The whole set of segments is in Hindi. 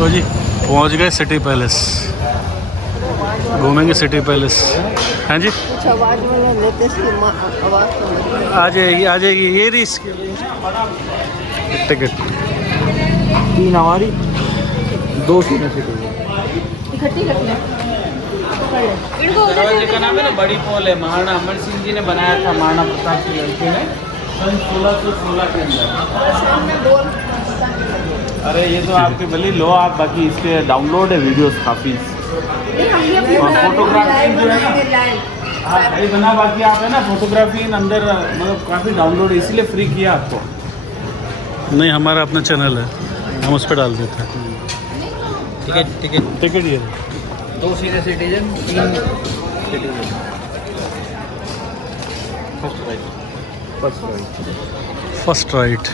तो जी पहुंच गए सिटी पैलेस, घूमेंगे सिटी पैलेस। हाँ जी कुछ आवाज वाला लेटेस्ट की आवाज आ जाएगी ये रही इसकी टिकट। 3 हमारी 2 सीने सीटें। इकट्ठी रखना। दरवाजे का नाम है ना बड़ी पोल है, महाराणा अमर सिंह जी ने बनाया था, महाराणा प्रताप की लड़के ने सन 1616 के अंदर। अरे ये तो आपके भले लो आप, बाकी इसके डाउनलोड है वीडियोस काफ़ी, और फोटोग्राफी जो है ना भाई बना, बाकी आप है ना फोटोग्राफी अंदर मतलब काफ़ी डाउनलोड है, इसीलिए फ्री किया आपको। नहीं हमारा अपना चैनल है, हम उस पर डाल देते हैं। टिकट ये 2 senior citizen, 3 citizen. First right.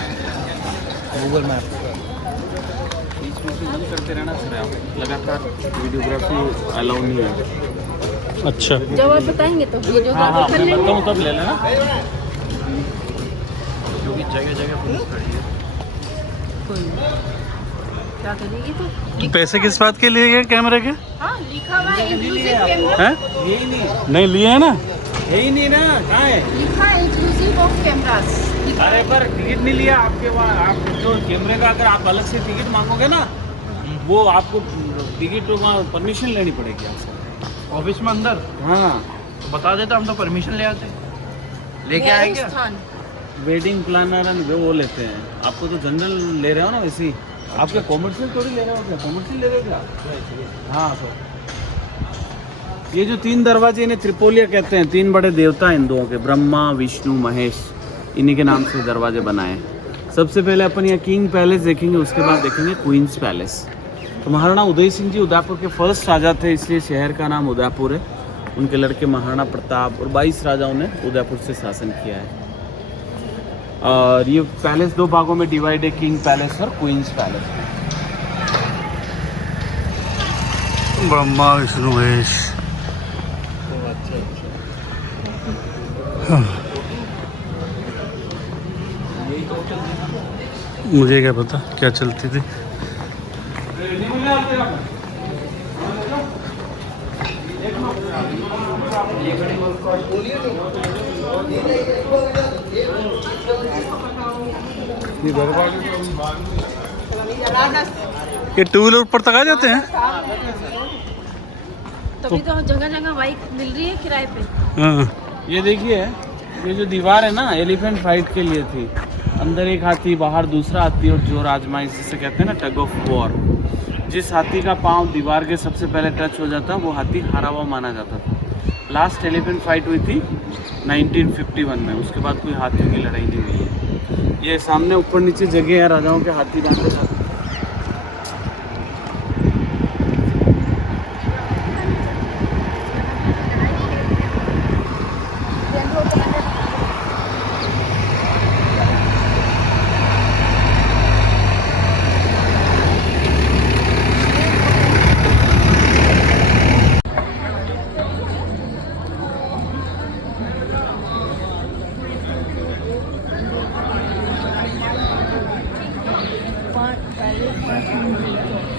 Google map बीच में बंद करते रहना सर, आप लगातार वीडियोग्राफी अलाउ नहीं है। अच्छा जब आप बताएंगे तो वीडियो हाँ हाँ मैं बताऊँ तब ले लेना, क्योंकि जगह जगह पुलिस खड़ी है। क्या करेगी तो पैसे किस बात के लिए गए कैमरे के? हाँ लिखा हुआ है इंक्लूसिव कैमरा, हैं? यही नहीं लिए है ना? यही नहीं ना, कहाँ है? लिखा है इंक्लूसिव ऑफ कैमरास। अरे पर टिकट नहीं लिया आपके वहाँ, आप जो कैमरे का अगर आप अलग से टिकट मांगोगे ना, वो आपको टिकट वहाँ परमिशन लेनी पड़ेगी आपसे ऑफिस में अंदर हाँ तो बता देता, हम तो परमिशन ले आते। लेके आए क्या? वेडिंग प्लानर एंड वो लेते हैं, आपको तो जनरल ले रहे हो ना वैसे ही, आप क्या कॉमर्शियल थोड़ी ले रहे हो, क्या कॉमर्शियल ले रहे हो क्या? हाँ तो ये जो 3 दरवाजे इन्हें त्रिपोलिया कहते हैं, 3 बड़े देवता हिंदुओं के, ब्रह्मा विष्णु महेश, इन्हीं के नाम से दरवाजे बनाए। सबसे पहले अपन यहाँ किंग पैलेस देखेंगे, उसके बाद देखेंगे क्वींस पैलेस। तो महाराणा उदय सिंह जी उदयपुर के फर्स्ट राजा थे, इसलिए शहर का नाम उदयपुर है। उनके लड़के महाराणा प्रताप और 22 राजाओं ने उदयपुर से शासन किया है। और ये पैलेस 2 भागों में डिवाइड है, किंग पैलेस और क्वींस पैलेस। ब्रह्मा विष्णु महेश। मुझे क्या पता क्या चलती थी। ये 2 व्हीलर ऊपर तक आ जाते हैं? तभी तो जगह जगह बाइक मिल रही है किराए पे। हाँ ये देखिए, ये जो दीवार है ना एलिफेंट फाइट के लिए थी, अंदर एक हाथी बाहर दूसरा हाथी, और जो राजमाई जिसे कहते हैं ना टग ऑफ वॉर, जिस हाथी का पांव दीवार के सबसे पहले टच हो जाता वो हाथी हारा हुआ माना जाता था। लास्ट एलिफेंट फाइट हुई थी 1951 में, उसके बाद कोई हाथियों की लड़ाई नहीं हुई है। ये सामने ऊपर नीचे जगह है राजाओं के हाथी बांधे जाते।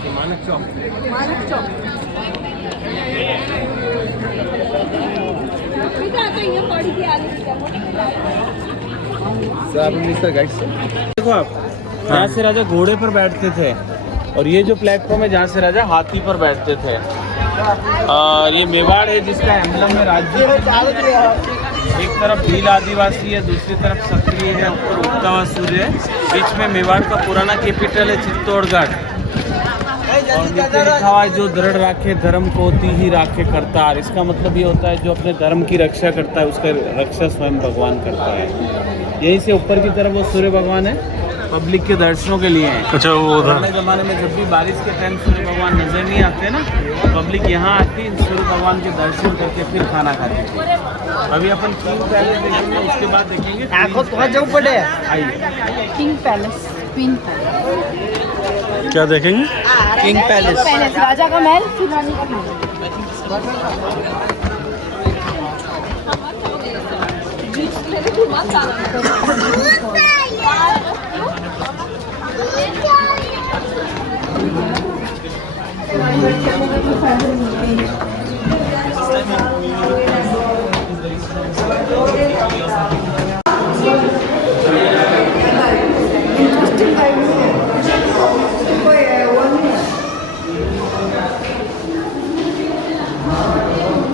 मानक चौक। मानक चौक। देखो आप, जहाँ से राजा घोड़े पर बैठते थे, और ये जो प्लेटफॉर्म है जहाँ से राजा हाथी पर बैठते थे। और ये मेवाड़ है जिसका एम्बलम है राज्य। एक तरफ भील आदिवासी है, दूसरी तरफ सक्रिय है, ऊपर उगता हुआ सूर्य है, बीच में मेवाड़ का पुराना कैपिटल है चित्तौड़गढ़। और नीचे लिखा हुआ है जो दृढ़ राखे धर्म को ही राखे करतार। इसका मतलब ये होता है जो अपने धर्म की रक्षा करता है उसका रक्षा स्वयं भगवान करता है। यहीं से ऊपर की तरफ वो सूर्य भगवान है, पब्लिक के दर्शनों के लिए है। अच्छा वो पुराने ज़माने में जब भी बारिश के टाइम सूर्य भगवान नजर नहीं आते ना, पब्लिक यहाँ आती सूर्य भगवान के दर्शन करके फिर खाना खाती थी। अभी अपन किंग पैलेस देखेंगे, उसके बाद देखेंगे आइए किंग पैलेस, क्वीन पैलेस। क्या देखेंगे? King palace. राजा का महल, फिर रानी का महल।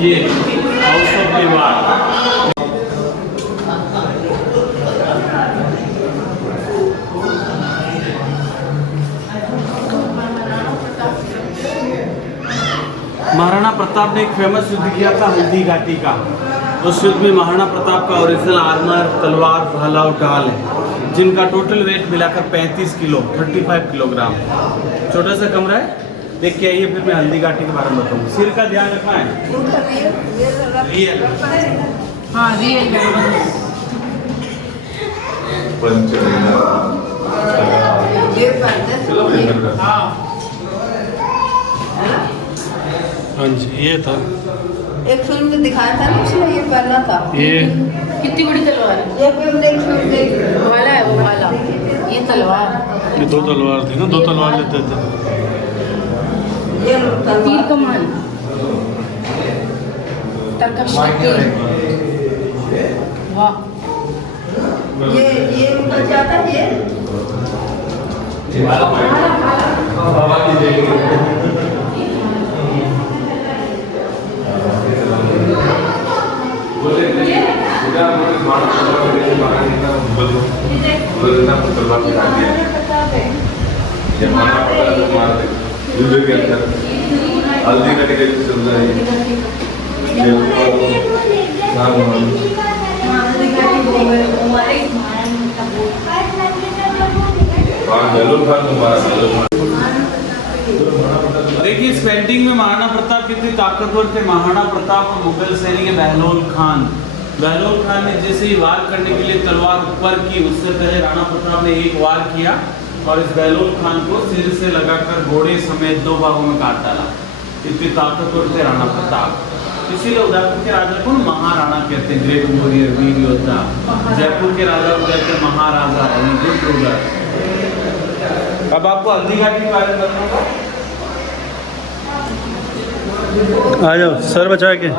ये हाउस ऑफ मेवाड़। महाराणा प्रताप ने एक फेमस युद्ध किया था हल्दी घाटी का। उस युद्ध में महाराणा प्रताप का ओरिजिनल आर्मर, तलवार, भाला और ढाल है, जिनका टोटल वेट मिलाकर 35 किलो 35 किलोग्राम। छोटा सा कमरा है, देख के आइए, फिर मैं हल्दी घाटी के बारे में बताऊँ। सिर का ध्यान रखना है। हाँ रियल हाँ जी, ये था। एक फिल्म में दिखाया था ना, उसमें ये पहना था। ये कितनी बड़ी तलवार है? ये फिल्म देख भाला है वो भाला, ये तलवार। ये 2 तलवार थी ना, 2 तलवार लेते थे। ये तीर कमान, तरकश का तीर। वाह, ये ऊपर जाता है ये। हल्दी का टिकट चल रहा है। देखिए इस पेंटिंग में महाराणा प्रताप कितने ताकतवर थे। महाराणा प्रताप और मुगल सैनिक बहलोल खान ने जैसे ही वार करने के लिए तलवार ऊपर की, उससे पहले राणा प्रताप ने एक वार किया और इस बहलोल खान को सिर से लगाकर घोड़े समेत 2 भागों में काट डाला। इतने ताकतवर थे राणा प्रताप। इसीलिए उदयपुर के राजा को महाराणा कहते हैं, ग्रेट वॉरियर, वीर योद्धा। जयपुर के राजा को कहते हैं महाराजा, गुड रूलर। अब आपको हल्दी घाटी के बारे में बताऊंगा। आ जाओ सर, बचा के।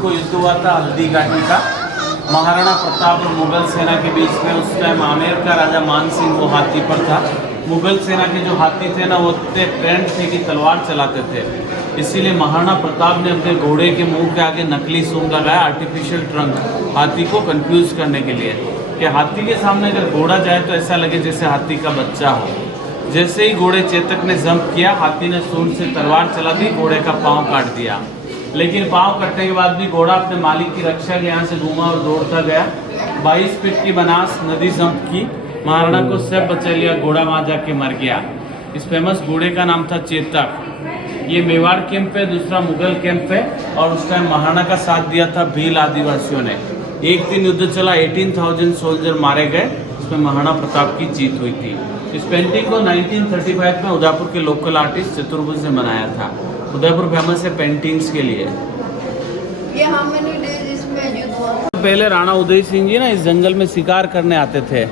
को युद्ध हुआ था हल्दी घाटी का, महाराणा प्रताप और मुगल सेना के बीच में। उस टाइम आमेर का राजा मान सिंह वो हाथी पर था। मुगल सेना के जो हाथी थे ना, वो इतने ट्रेंड थे कि तलवार चलाते थे। इसीलिए महाराणा प्रताप ने अपने घोड़े के मुंह के आगे नकली सूंड लगाया, आर्टिफिशियल ट्रंक, हाथी को कंफ्यूज करने के लिए, कि हाथी के सामने अगर घोड़ा जाए तो ऐसा लगे जैसे हाथी का बच्चा हो। जैसे ही घोड़े चेतक ने जंप किया, हाथी ने सूंड से तलवार चला दी, घोड़े का पाँव काट दिया। लेकिन पाँव कटने के बाद भी घोड़ा अपने मालिक की रक्षा के यहाँ से घूमा और दौड़ता गया। 22 फीट की बनास नदी जंप की, महाराणा को सब बचा लिया, घोड़ा वहाँ जाके मर गया। इस फेमस घोड़े का नाम था चेतक। ये मेवाड़ कैंप है, दूसरा मुगल कैंप है, और उस टाइम महाराणा का साथ दिया था भील आदिवासियों ने। 1 दिन युद्ध चला, 18,000 सोल्जर मारे गए, इसमें महाराणा प्रताप की जीत हुई थी। इस पेंटिंग को 1935 में उदयपुर के लोकल आर्टिस्ट चतुर्भुज ने बनाया था। उदयपुर फेमस है पेंटिंग्स के लिए। ये हाउ मेनी डेज इसमें युद्ध हुआ? पहले राणा उदय सिंह जी ना इस जंगल में शिकार करने आते थे,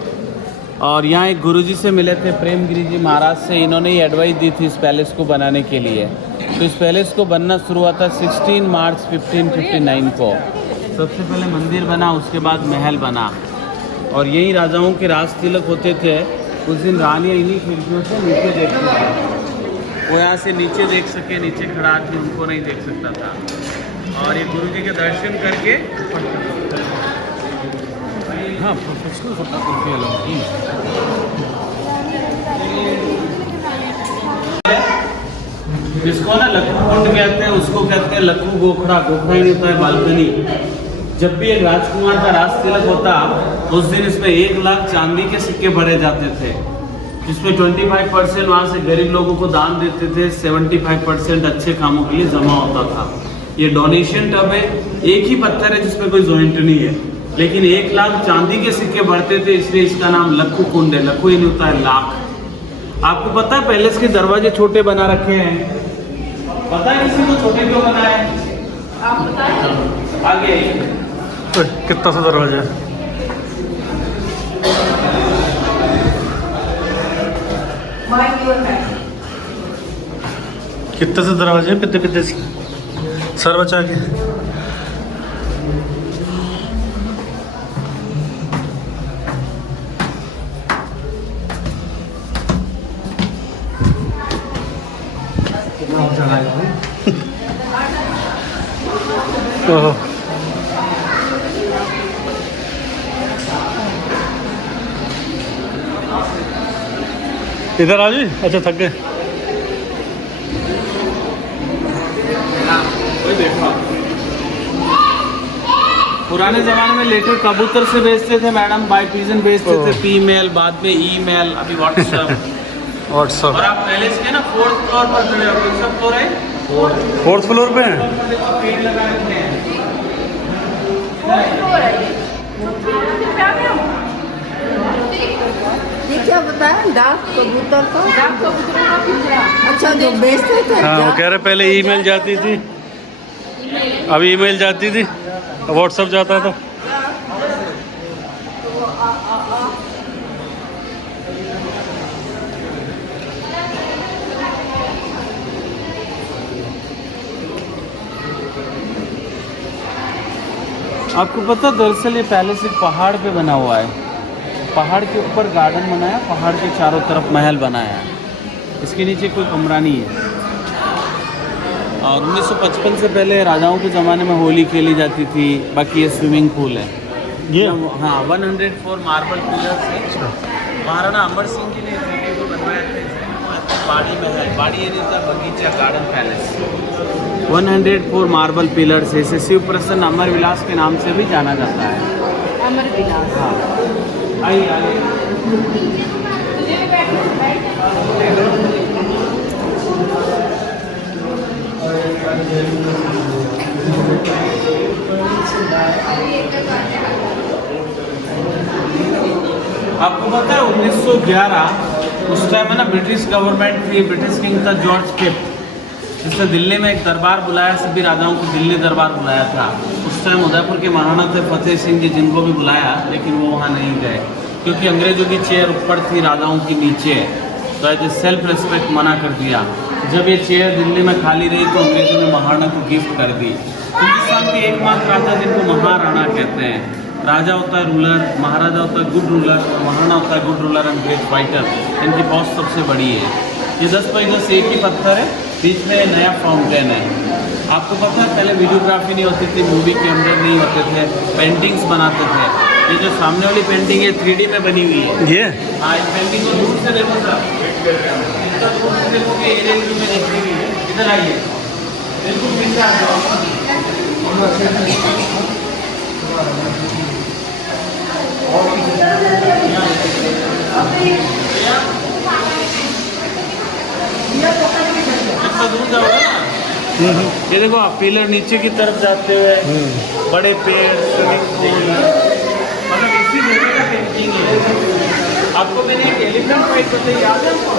और यहाँ एक गुरुजी से मिले थे, प्रेमगिरी जी महाराज से। इन्होंने ही एडवाइस दी थी इस पैलेस को बनाने के लिए। तो इस पैलेस को बनना शुरू हुआ था 16 मार्च 1559 को। सबसे पहले मंदिर बना, उसके बाद महल बना, और यही राजाओं के राज तिलक होते थे। उस दिन रानियाँ इन्हीं खिड़कियों से नीचे देखती थी। वो यहाँ से नीचे देख सके, नीचे खड़ा आदमी उनको नहीं देख सकता था। और ये गुरु जी के दर्शन करके, हाँ प्रोफेशनल फोटोग्राफी अलग की। जिसको ना लखू कुंड कहते हैं, उसको कहते हैं लखू गोखड़ा। गोखड़ा ही नहीं होता है बालकनी। जब भी एक राजकुमार का राज तिलक होता, उस दिन इसमें 1 लाख चांदी के सिक्के भरे जाते थे, जिसमें 25% वहाँ से गरीब लोगों को दान देते थे, 75% अच्छे कामों के लिए जमा होता था। ये डोनेशन टब है, एक ही पत्थर है जिसमें कोई जॉइंट नहीं है, लेकिन 1 लाख चांदी के सिक्के बढ़ते थे, इसलिए इसका नाम लक्खू कुंड है। लक्खू ही नहीं होता है लाख। आपको पता है पैलेस के दरवाजे छोटे बना रखे हैं? पता है किसी को छोटे क्यों बनाए? आप बताएं। आगे कितना सा दरवाजा है? कितने से दरवाजे हैं? पिते पिते से सर बचा के। ओहो, इधर आ जी। अच्छा थक गए। पुराने जमाने में लेटर कबूतर से भेजते थे मैडम, बाय पिजन भेजते थे, ईमेल, बाद में ईमेल, अभी व्हाट्सएप। व्हाट्सअप। और आप पैलेस के ना 4th फ्लोर पर खड़े हो, कौन सा फ्लोर है? 4th फ्लोर पे हैं। पेड़ लगा रखे हैं। ये क्या बताया? डाक कबूतर का? डाक कबूतरों का पिंजरा। अच्छा, जो बेचते थे। हाँ, वो कह रहे पहले ईमेल जाती थी, अभी ईमेल जाती थी, व्हाट्सअप जाता था। आपको पता दरअसल ये पैलेस एक पहाड़ पे बना हुआ है। पहाड़ के ऊपर गार्डन बनाया, पहाड़ के चारों तरफ महल बनाया है। इसके नीचे कोई कमरा नहीं है। और 1955 से पहले राजाओं के ज़माने में होली खेली जाती थी। बाकी ये स्विमिंग पूल है ये हाँ, 104 मार्बल पिलर्स है। महाराणा अमर सिंह जी ने इस को बनवाया था। बाड़ी महल, बाड़ी एरिया था, बगीचा, गार्डन पैलेस। 104 मार्बल पिलर्स है। इसे शिव प्रसन्न अमर विलास के नाम से भी जाना जाता है। अमर विलास। हाँ, आइए आइए। आपको पता है 1911 उस टाइम है ना, ब्रिटिश गवर्नमेंट थी, ब्रिटिश किंग था जॉर्ज फिफ्थ, जिसने दिल्ली में एक दरबार बुलाया, सभी राजाओं को दिल्ली दरबार बुलाया था। उस टाइम उदयपुर के महाराणा थे फतेह सिंह जी, जिनको भी बुलाया, लेकिन वो वहाँ नहीं गए क्योंकि अंग्रेजों की चेयर ऊपर थी, राजाओं की नीचे। तो एज ए सेल्फ रेस्पेक्ट मना कर दिया। जब ये चेयर दिल्ली में खाली रही तो अंग्रेजों ने महाराणा को गिफ्ट कर दी। हिंदुस्तान के एकमात्र राजा जिनको महाराणा कहते हैं। राजा होता है रूलर, महाराजा होता है गुड रूलर, और महाराणा होता है good ruler and great fighter. इनकी पहुँच सबसे बड़ी है। ये 10 बाई 10 एक ही पत्थर है, बीच में नया फाउंटेन है। आपको पता है पहले वीडियोग्राफी नहीं होती थी, मूवी कैमरे नहीं होते थे, पेंटिंग्स बनाते थे। ये जो सामने वाली पेंटिंग है 3D में बनी हुई है। ये हाँ, इस पेंटिंग को दूर से देखो सर, इतना दूर से देखोगे एरियल व्यू में दिखती हुई है। इधर आइए, बिल्कुल पीछे आ जाओ। इतना दूर जाओगे ना, ये देखो आप पिलर नीचे की तरफ जाते हुए, बड़े पेड़, स्विमिंग पूल, मतलब इसी जगह का पेंटिंग है। आपको मैंने एक एलिफेंट फाइट बताई, याद है आपको?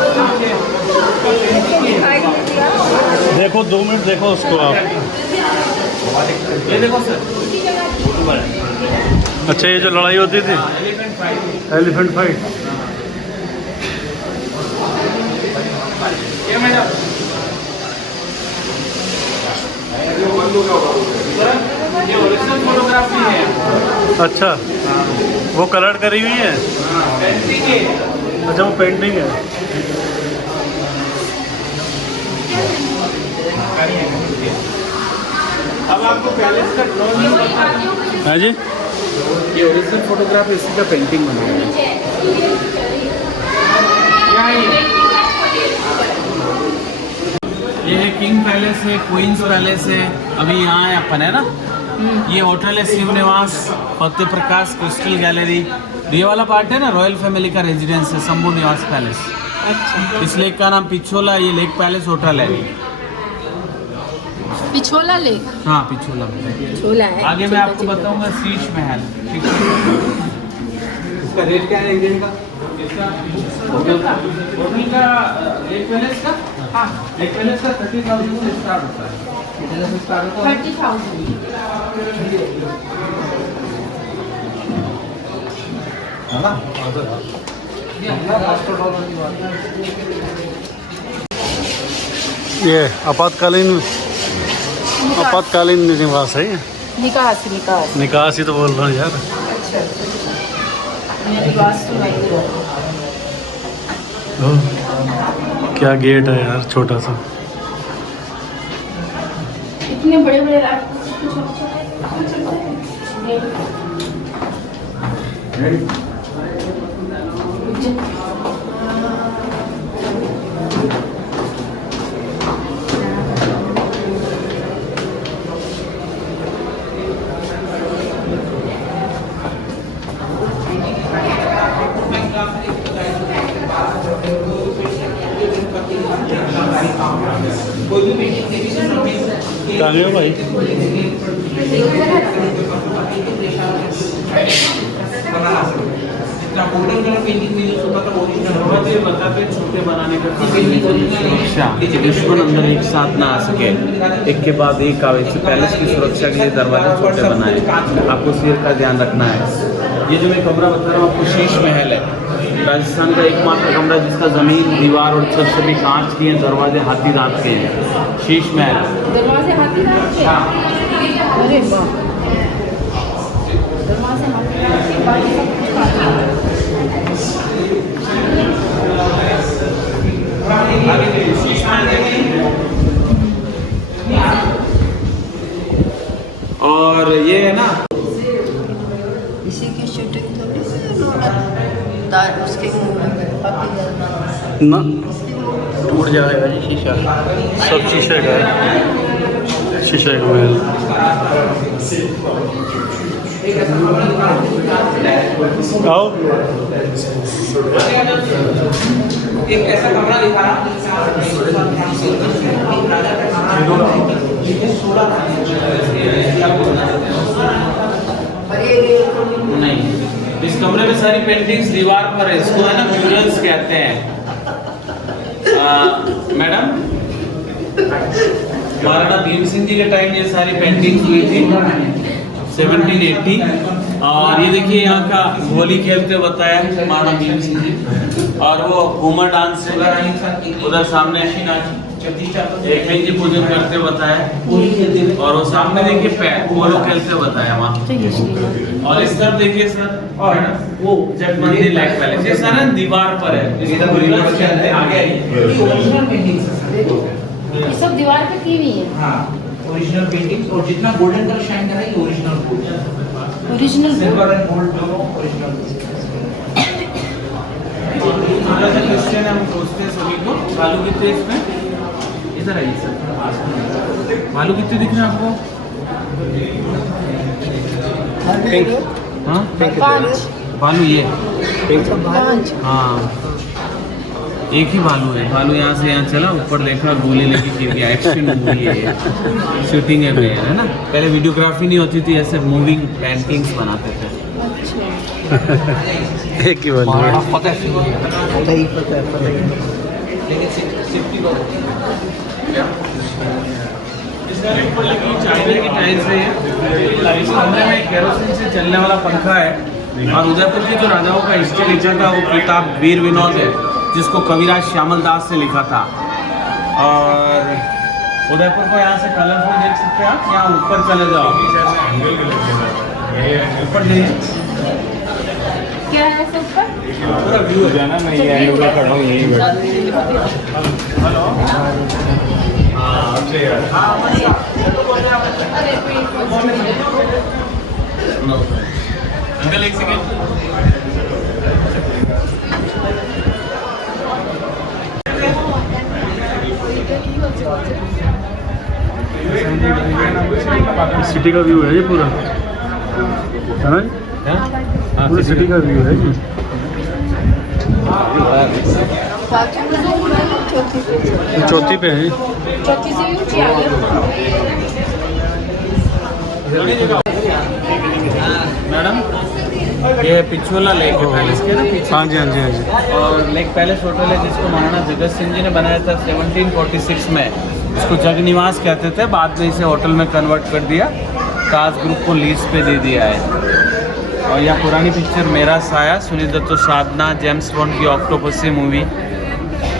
देखो 2 मिनट देखो उसको आप। ये देखो सर, अच्छा, ये जो लड़ाई होती थी, एलिफेंट फाइट। Elephant fight. ये मैडम, ये ओरिजिनल फोटोग्राफी है। अच्छा, वो कलर करी हुई है। पेंटिंग है। अच्छा, वो पेंटिंग है। अब आपको पैलेस का ड्रॉइंग बताता हूं। हाँ जी, ये ओरिजिनल फोटोग्राफ, इसी का पेंटिंग बना है। ये है किंग पैलेस है, क्वींस पैलेस है। अभी यहाँ है अपन, है ना। ये होटल है शिव निवास, फतेह प्रकाश क्रिस्टल गैलरी। ये वाला पार्ट है ना, रॉयल फैमिली का रेजिडेंस है, शंभू निवास पैलेस। अच्छा, इस लेक का नाम पिछोला, ये लेक पैलेस होटल है। पिछोला लेक हाँ पिछोला। छोला है आगे मैं आपको बताऊंगा शीश महल। इसका रेट क्या है एक दिन का? होटल का एक पैलेस का? हाँ एक पैलेस का 30,000 से स्टार्ट होता है। कितने से स्टार्ट होता है? 30,000 है ना? ये आपातकालीन निवास है ये। निकास निकास ही तो बोल रहा हूँ यार। अच्छा निवास तो नहीं है। ओ, क्या गेट है यार छोटा सा। इतने बड़े बड़े रास्ते कहाँ गए हो भाई? छोटे बनाने का सुरक्षा, दुश्मन अंदर एक साथ ना आ सके, एक के बाद एक आवे। पैलेस की सुरक्षा के लिए दरवाजे छोटे बनाए। आपको सिर का ध्यान रखना है। ये जो मैं कमरा बता रहा हूँ आपको शीश महल है। राजस्थान का एकमात्र कमरा जिसका जमीन, दीवार और छत सभी कांच की हैं, दरवाजे हाथी दांत के हैं। शीश महल। दरवाजे हाथी दांत के? हाँ। अरे वाह, दरवाजे हाथी दांत के, बाकी सब कुछ कांच का है। और ये है ना इसी की शूटिंग थोड़ी तार उसके मुंह में काफी ज्यादा ना टूट जाएगा जी शीशा। सब शीशे का है, शीशे का महल। आओ एक ऐसा कमरा दिखा रहा नहीं, इस कमरे में सारी पेंटिंग्स दीवार पर है। इसको है ना म्यूरल्स कहते हैं। मैडम महाराणा भीम सिंह जी के टाइम ये सारी पेंटिंग्स हुई थी 1780। और ये देखिए यहाँ का होली खेलते हुए बताया महाराणा भीम सिंह जी। और वो घूमर डांस है उधर सामने, एक जी पूजन करते हुए बताया। और वो सामने देखिए पोलो खेलते हुए बताया वहाँ। और इस तरफ देखिए सर वो जगमंदिर लेक पैलेस, ये सारा दीवार पर है। ये सब दीवार पे की हुई है। हाँ ओरिजिनल पेंटिंग्स, और जितना गोल्डन कलर शाइन कर रहा है original gold, original silver and gold दोनों ओरिजिनल। क्वेश्चन हम पूछते हैं सभी को, भालू कितने इसमें? इधर आइए सर, भालू कितने दिख रहे हैं आपको? हाँ 5 भालू ये, 5 हाँ एक ही भालू है। भालू यहाँ से यहाँ चला, ऊपर देखा, गोली लेके गिर गया। एक्शन मूवी है ये, शूटिंग है में, है ना। पहले वीडियोग्राफी नहीं होती थी, ऐसे मूविंग पेंटिंग्स बनाते थे। एक ही बोल रहा पता है चाइना की टाइल्स है। इस कमरे में केरोसिन से चलने वाला पंखा है। और उदयपुर के जो राजाओं का हिस्ट्री लिखा था वो किताब वीर विनोद है, जिसको कविराज श्यामल दास ने लिखा था। और उदयपुर को यहाँ से कलरफुल देख सकते हैं आप। यहाँ ऊपर चले जाओ, ऊपर जाइए, क्या है सब पर? पूरा व्यू है। जाना मैं ये एंगल पे खड़ा हूँ, यहीं बैठ। हेलो अंकल एक सेकेंड। सिटी का व्यू है ये पूरा, है ना? पूरा सिटी का व्यू है ये। चौथी पे चौथी पे है। चौथी से भी ऊंची आ गया। मैडम ये पिछोला लेक है पैलेस के ना पीछे। हाँ जी हाँ जी हाँ जी। और लेक पैलेस होटल है जिसको महाराणा जगत सिंह जी ने बनाया था 1746 में। इसको जगनिवास कहते थे, बाद में इसे होटल में कन्वर्ट कर दिया, ताज ग्रुप को लीज पे दे दिया है। और यह पुरानी पिक्चर मेरा साया, सुनील दत्त, साधना, जेम्स बॉन्ड की ऑक्टोपसी मूवी।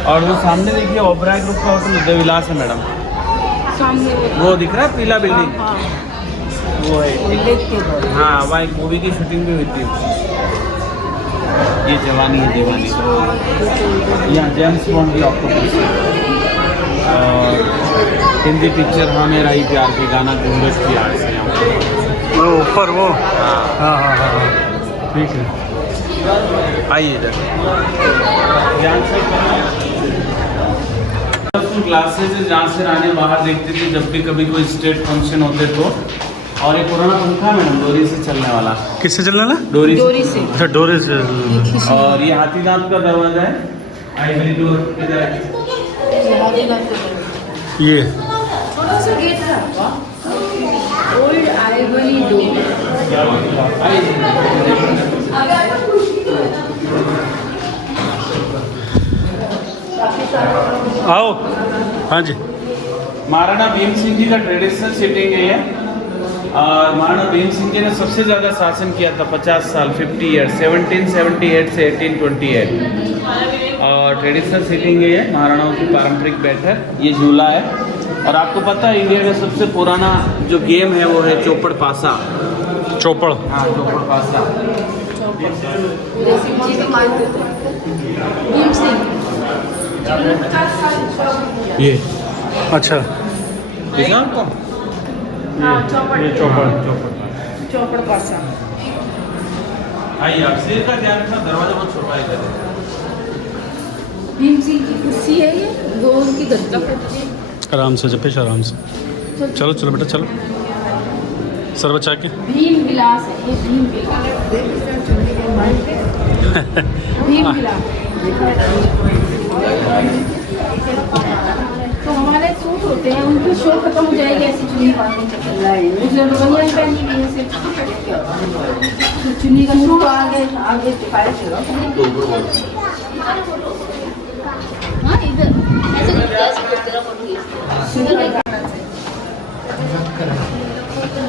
और वो सामने देखिए ओबराय ग्रुप का होटल उदय विलास है मैडम, सामने वो दिख रहा है पीला बिल्डिंग, हाँ, वो है। लेक के बाद हाँ वहाँ एक मूवी की शूटिंग भी हुई थी। ये जवानी है दीवानी, यहाँ जेम्स बॉन्ड की ऑक्टोपसी। और हिंदी पिक्चर हाँ मेरा ही प्यार के गाना घूंघट की आड़ से यहाँ वो ऊपर वो। हाँ हाँ हाँ हाँ हाँ ठीक है। आइए इधर। क्लासेज जहाँ से रानी बाहर देखती थी जब भी कभी कोई स्टेट फंक्शन होते तो। और ये पुराना पंखा मैडम डोरी से चलने वाला, किससे चलने वाला? डोरी डोरी से। अच्छा डोरे से। और ये हाथी दांत का दरवाजा है, आइवरी डोर। इधर ये छोटा सा गेट है आपका, ओल्ड आइवरी डोर। आओ। हाँ जी। महाराणा भीम सिंह जी का ट्रेडिशनल सिटिंग है ये। और महाराणा भीम सिंह जी ने सबसे ज़्यादा शासन किया था 50 साल, 50 ईयर, 1778 से 1828। और ट्रेडिशनल सिटिंग है ये, महाराणाओं की पारंपरिक बैठक। ये झूला है। और आपको पता है इंडिया का सबसे पुराना जो गेम है वो है चौपड़ पासा। चौपड़। हाँ चौपड़ पासा। भीम सिंह ये अच्छा। ठीक है आपको? हाँ, चौपड़। ये चौपड़। चौपड़ पासा। आइए आप शेर का ध्यान रखना, दरवाजा बहुत छोटा है इधर। भीम सिंह की कुर्सी है ये, वो उनकी गद्दी है। आराम से जपेश, आराम से। चलो चलो बेटा चलो, सर बचा के। भीम विलास है ये, भीम विलास। भीम विलास। तो हमारे सूट होते हैं, उनकी शो खत्म हो जाएगी ऐसी चुन्नी पानी मुझे लोनिया पहनी हुई है सिर्फ चुन्नी का सूट आगे आगे हाँ इधर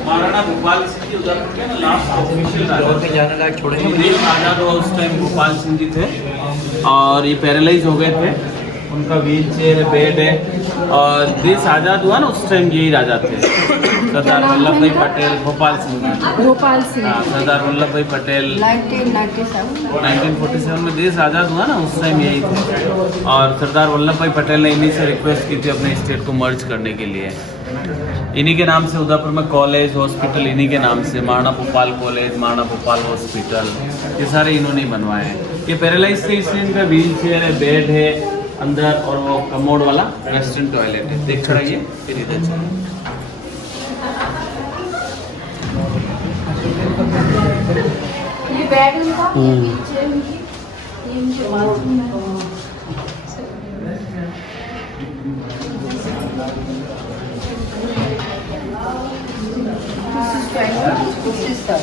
महाराणा भोपाल सिंह जी उधर के ना लास्ट ऑफिशियल जाने लायक छोड़े देश आज़ाद हुआ उस टाइम भोपाल सिंह जी थे। और ये पैरालाइज हो गए थे, उनका व्हील चेयर है, बेड है। और देश आज़ाद हुआ ना उस टाइम यही राजा थे, सरदार वल्लभ भाई पटेल, भोपाल सिंह जी। भोपाल सिंह। हाँ सरदार वल्लभ भाई पटेल। 1947 में देश आज़ाद हुआ ना उस टाइम यही थे। और सरदार वल्लभ भाई पटेल ने इन्हीं से रिक्वेस्ट की थी अपने स्टेट को मर्ज करने के लिए। इन्हीं के नाम से उदयपुर में कॉलेज हॉस्पिटल इन्हीं के नाम से, महाराणा भोपाल कॉलेज, महाराणा भोपाल हॉस्पिटल, ये सारे इन्होंने बनवाए हैं। ये पैरालाइज थे इसलिए इनका व्हील चेयर है, बेड है अंदर, और वो कमोड वाला वेस्टर्न टॉयलेट है। देख रहिए फिर इधर चलिए। ये बेड उनका, ये चेयर उनकी, ये उनके बाथरूम है।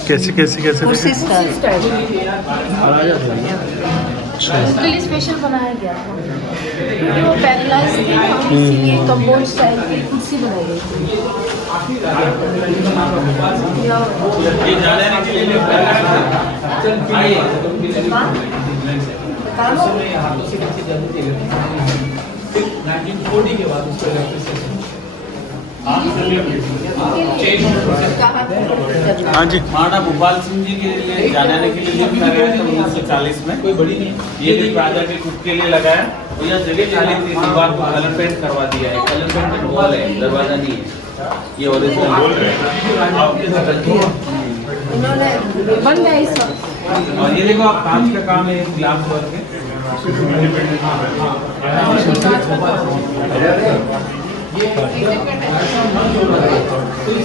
कैसे कैसे कैसे कुर्सी स्टाइल उसके लिए स्पेशल बनाया गया था क्योंकि वो पैरालाइज थे, इसीलिए कम्बोर्ड स्टाइल की कुर्सी बनाई गई थी। ये जाने के लिए लिफ्ट है। आइए। हाँ जी। महाराणा भोपाल सिंह जी के लिए जाने के लिए लिफ्ट लगाया था 1940 में। कोई बड़ी नहीं, ये लिफ्ट राजा के खुद के लिए लगाया। तो यह जगह खाली थी, दीवार को कलर पेंट करवा दिया है। कलर पेंट वॉल है, दरवाजा नहीं है। ये ओरिजिनल उन्होंने बन गया इस वक्त। और ये देखो आप कांच का काम है, ग्लास वर्क है।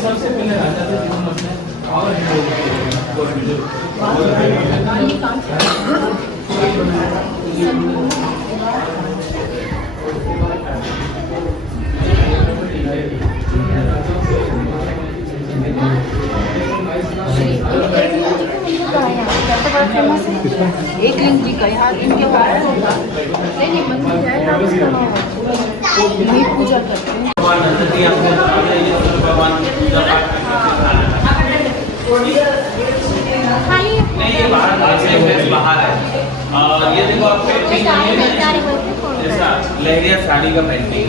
सबसे पहले राजा थे जिन्होंने फेमस है एक लिंग जी का यहाँ इनके बाहर होगा नहीं मंदिर है ना वही पूजा करते हैं। नहीं ये बाहर है और ये देखो आप पेंटिंग जैसा लहरिया साड़ी का पेंटिंग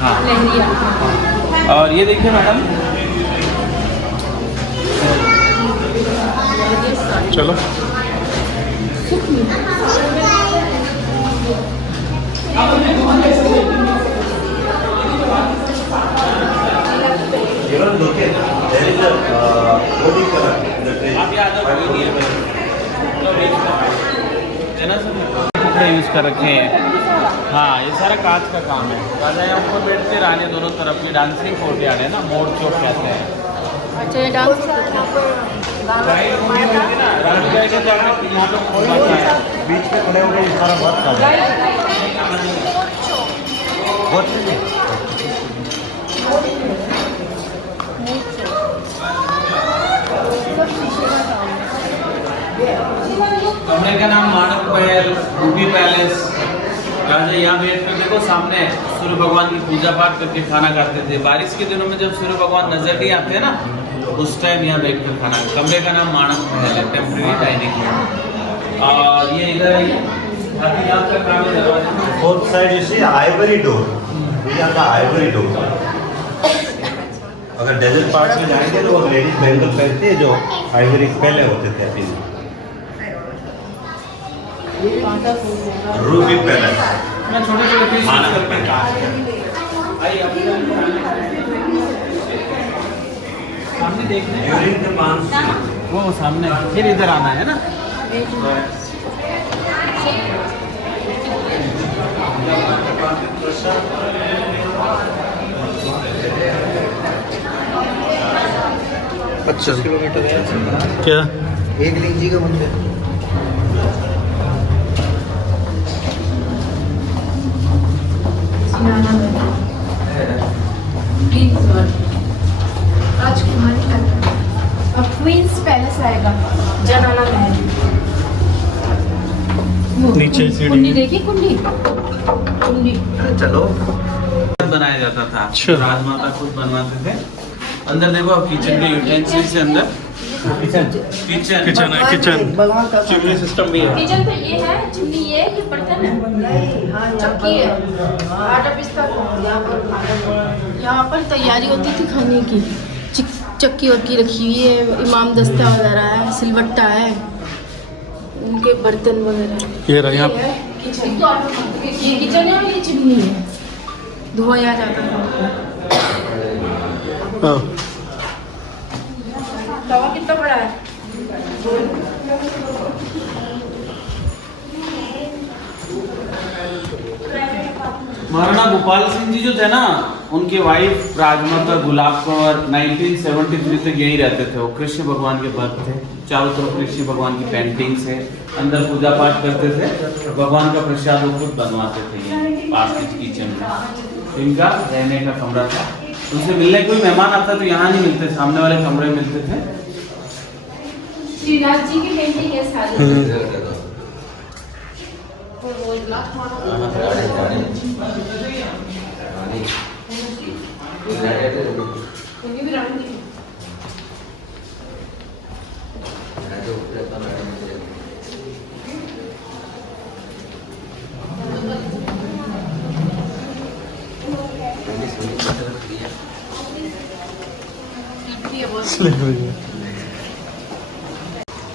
हाँ और ये देखिए मैडम चलो कपड़े यूज कर रखे हैं। हाँ ये सारा कांच का काम है। राजा यहाँ ऊपर बैठते रानी दोनों तरफ की डांसिंग कोर्टयार्ड है ना, मोड़ चौक कहते हैं। अच्छा ये डांस बीच में खड़े हो गए सारा बहुत काम कमरे का नाम मानक महल, रूबी पैलेस। राजा यहाँ बैठ कर देखो सामने सूर्य भगवान की पूजा पाठ करके खाना खाते थे। बारिश के दिनों में जब सूर्य भगवान नजर नहीं आते ना उस टाइम यहाँ बैठ कर खाना। कमरे का नाम मानक महल है, टेम्परेरी डाइनिंग रूम। और ये इधर हाथीदांत का काम है दरवाजे। Both side you see ivory door, यहाँ का आइवरी डोर। अगर डेजर्ट पार्ट में जाएंगे तो लेडीज बैंगल पहनते हैं जो आइवरी पहले होते थे अभी। रूबी पैलेस मैं छोटे छोटे पीस करके सामने देखने ड्यूरिंग द मानसून वो सामने फिर इधर आना है ना। अच्छा क्या एक लिंग जी का मंदिर राजकुमारी का अब क्वींस पैलेस आएगा जनाना महल। नीचे सीढ़ी। कुंडी देखी कुंडी चलो बनाया जाता था। अच्छा। राजमाता खुद बनवाते थे। अंदर देखो अब किचन के यूटेंसिल से अंदर किचन किचन है किचन भगवान का चिमनी सिस्टम भी है। किचन तो ये है चिमनी ये बर्तन है चक्की है आटा पिस्ता यहाँ पर तैयारी होती थी खाने की। चक्की वक्की रखी हुई है, इमाम दस्ता वगैरह है, सिलवट्टा है, उनके बर्तन वगैरह। ये रहा यहाँ ये किचन है और ये चिमनी है, धुआं आ जाता था। हाँ। तवा कितना बड़ा है? महाराणा गोपाल सिंह जी जो थे ना उनकी वाइफ राजमाता गुलाब कौर 1973 तक यही रहते थे। वो कृष्ण भगवान के भक्त थे। चारों तरफ कृष्ण भगवान की पेंटिंग्स है। अंदर पूजा पाठ करते थे। भगवान का प्रसाद वो खुद बनवाते थे ये पास के किचन में। इनका रहने का कमरा था। उनसे मिलने कोई मेहमान आता तो यहाँ नहीं मिलते, सामने वाले कमरे में मिलते थे। श्रीनाथ जी की पेंटिंग है सारी।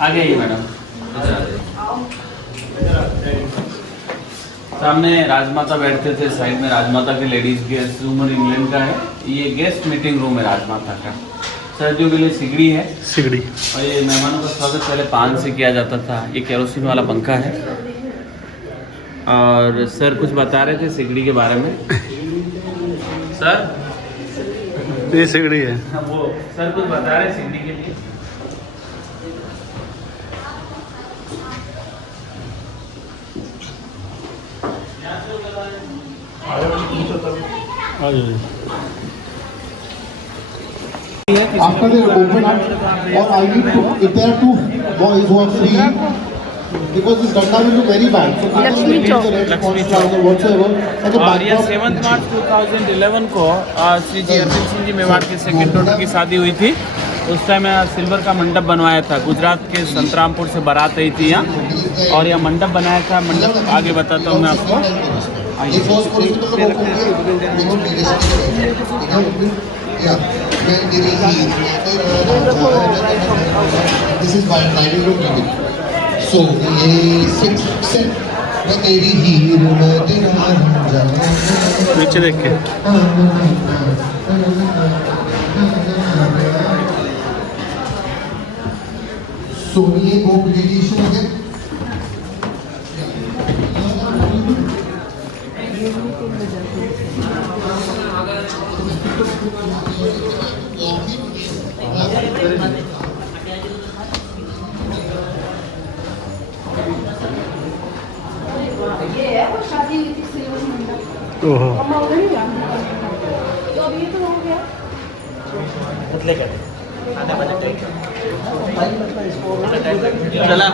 आगे आइए मैडम। सामने राजमाता बैठते थे, साइड में राजमाता के लेडीज गेस्ट रूम और इंग्लैंड का है। ये गेस्ट मीटिंग रूम है राजमाता का। सर्दियों के लिए सिगड़ी है सिगड़ी। और ये मेहमानों का स्वागत पहले पान से किया जाता था। ये केरोसिन वाला पंखा है। और सर कुछ बता रहे थे सिगड़ी के बारे में। सर ये सिगड़ी है। वो सर कुछ बता रहे सिगड़ी के लिए। आ जाइए। After they open up, or I need to, if there are two boys who are free, because this danda will look very bad. So either Lakshmi they Chowk. take the red Lakshmi or whatsoever, like a और ये backdrop. 7 मार्च 2011 को श्री जी अरविंद सिंह जी मेवाड़ के सेकंड डॉटर की शादी हुई थी। उस टाइम यहाँ सिल्वर का मंडप बनवाया था। गुजरात के संतरामपुर से बारात आई थी यहाँ, और यह मंडप बनाया था। मंडप आगे बताता हूँ मैं आपको। This was for the This is by riding room TV. So ये 6 set तेरी हीर में तेरा नीचे देख के। So ये वो application है। ये है वो शादी हुई थी सिल्वर मंडप। ओहो। अम्मा उधर ही जाना। तो अब ये तो हो गया। चला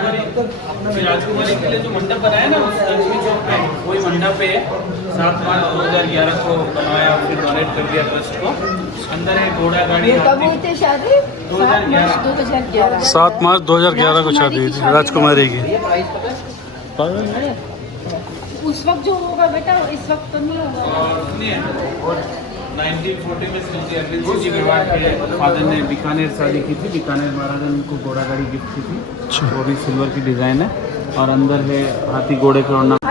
राजकुमारी के लिए जो मंडप बनाया ना उस लक्ष्मी चौक पे, वही मंडप है। 7 मार्च 2011 को बनवाया, फिर डोनेट कर दिया ट्रस्ट को। अंदर है घोड़ा गाड़ी। ये कब हुई थी शादी? 2011। 2011। 7 मार्च 2011 को शादी हुई थी राजकुमारी की। उस वक्त जो होगा बेटा इस वक्त तो नहीं होगा। और सुनिए, 1940 में श्री जी अरविंद सिंह जी मेवाड़ के फादर ने बीकानेर शादी की थी। बीकानेर महाराजा ने उनको घोड़ा गाड़ी गिफ्ट की थी। वो भी सिल्वर की डिज़ाइन है, और अंदर है हाथी घोड़े के ornament।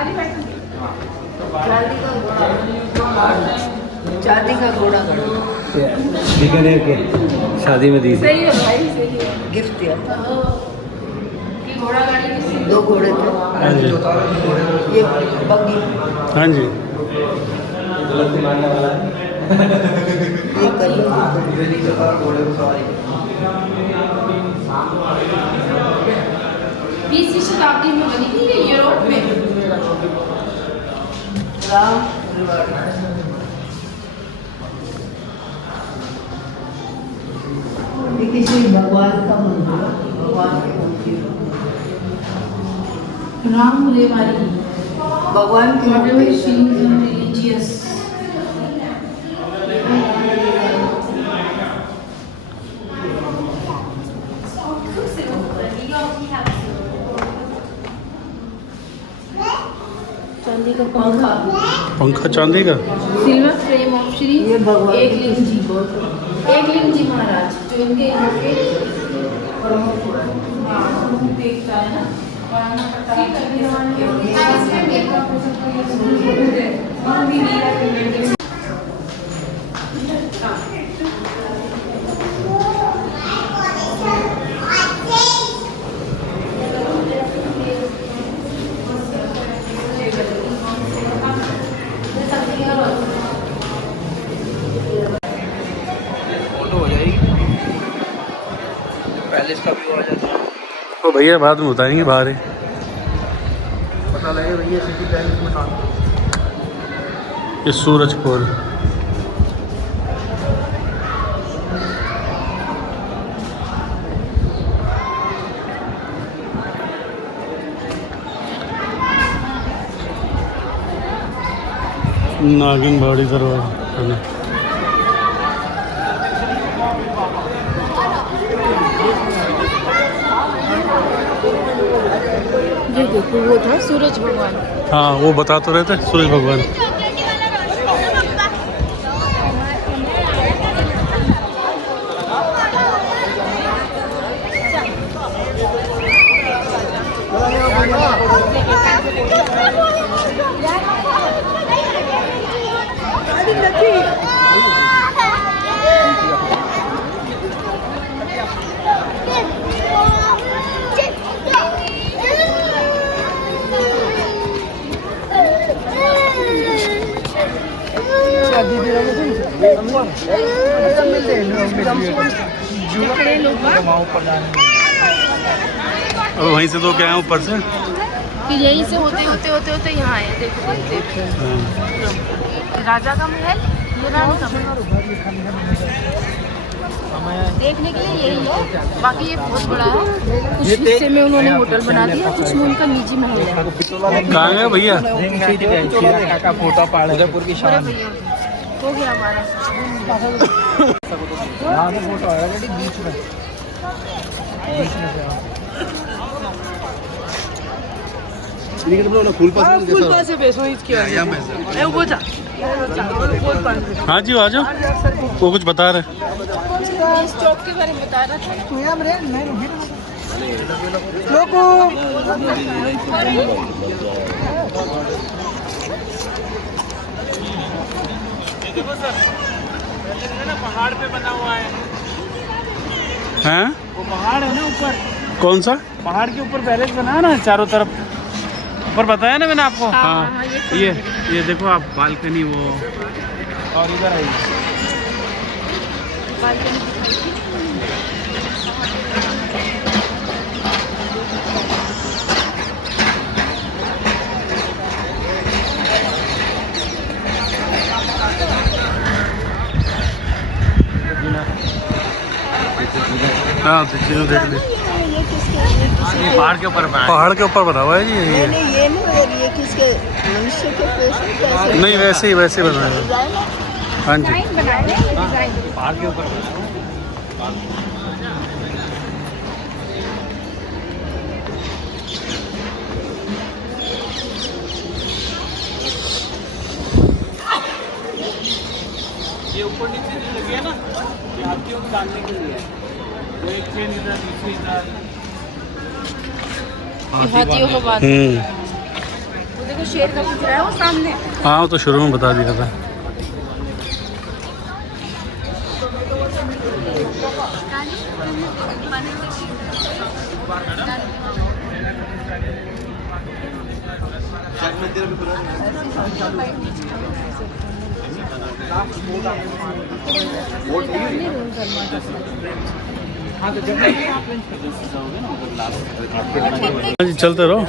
चांदी का घोड़ा बीकानेर के शादी में दी थी। सही है भाई, सही है। गिफ्ट दिया था। ये घोड़ा गाड़ी की 2 घोड़े थे। हाँ जी, ये बग्गी, हाँ जी। ये कल 20वीं शताब्दी में बनी थी ये यूरोप में। राम ये किसी भगवान का मंदिर, भगवान के मंदिर, राम रेवाड़ी भगवान के whatever मंदिर। she is religious। चांदी का पंखा, पंखा चांदी का। सिल्वर फ्रेम ऑफ श्री ये भगवान एकलिंग जी महाराज, जो इनके यहाँ के प्रमुख देखता है ना। फोटो हो जाएगी, पैलेस का व्यू आ जाता है। ओ भैया बाद में बताएंगे बाहर ही। पता लगे भैया सिटी पैलेस में कहाँ। ये सूरजपुर। नागिन बाड़ी दरवाजा। ये देखो वो था सूरज भगवान। हाँ वो बता तो रहे थे सूरज भगवान। अब वहीं से तो क्या है ऊपर से, फिर यहीं से होते होते यहाँ आए। देखो राजा का महल, देखने के लिए यही है, बाकी ये बहुत बड़ा है। कुछ हिस्से में उन्होंने होटल बना दिया, कुछ में उनका निजी महल है। कहाँ है भैया? फोटो पहाड़ उदयपुर की शान। हो गया हमारा फोटो आया बीच में फुल पास है बेसो इसके हाँ जी आ जाओ, वो कुछ बता रहे। इस चौक के बारे में बता रहा था। पहाड़ पे बना हुआ है, हैं? वो पहाड़ है ना ऊपर, कौन सा? पहाड़ के ऊपर पैलेस बना है ना चारों तरफ, ऊपर बताया ना मैंने आपको। हाँ, ये देखो आप बालकनी वो, और इधर आई हाँ तो चीज़ें देख ली। पहाड़ के ऊपर बना पहाड़ के ऊपर बना हुआ है जी ये। ये नहीं, और ये किसके मनुष्य के पैसे कैसे नहीं वैसे ही बनाया है। हाँ जी पहाड़ के ऊपर बना है। ये ऊपर नीचे जो लगे है ना, ये हाथियों को डालने के लिए है। वो एक चेन इधर, दूसरी इधर। हाथियों को बात। वो देखो शेर का कुछ रहा है वो सामने। हाँ वो तो शुरू में बता दिया था। हाँ जी चलते रहो।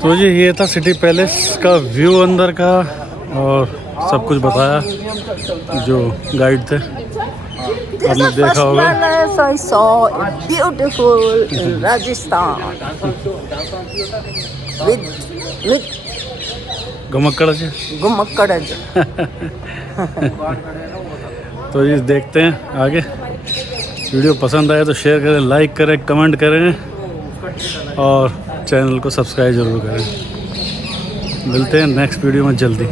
तो ये था सिटी पैलेस का व्यू अंदर का, और सब कुछ बताया जो गाइड थे, आपने देखा होगा। I saw beautiful Rajasthan with घुमक्कड़ से Gummakkaraj. तो ये देखते हैं आगे। वीडियो पसंद आए तो शेयर करें, लाइक करें, कमेंट करें और चैनल को सब्सक्राइब जरूर करें। मिलते हैं नेक्स्ट वीडियो में जल्दी।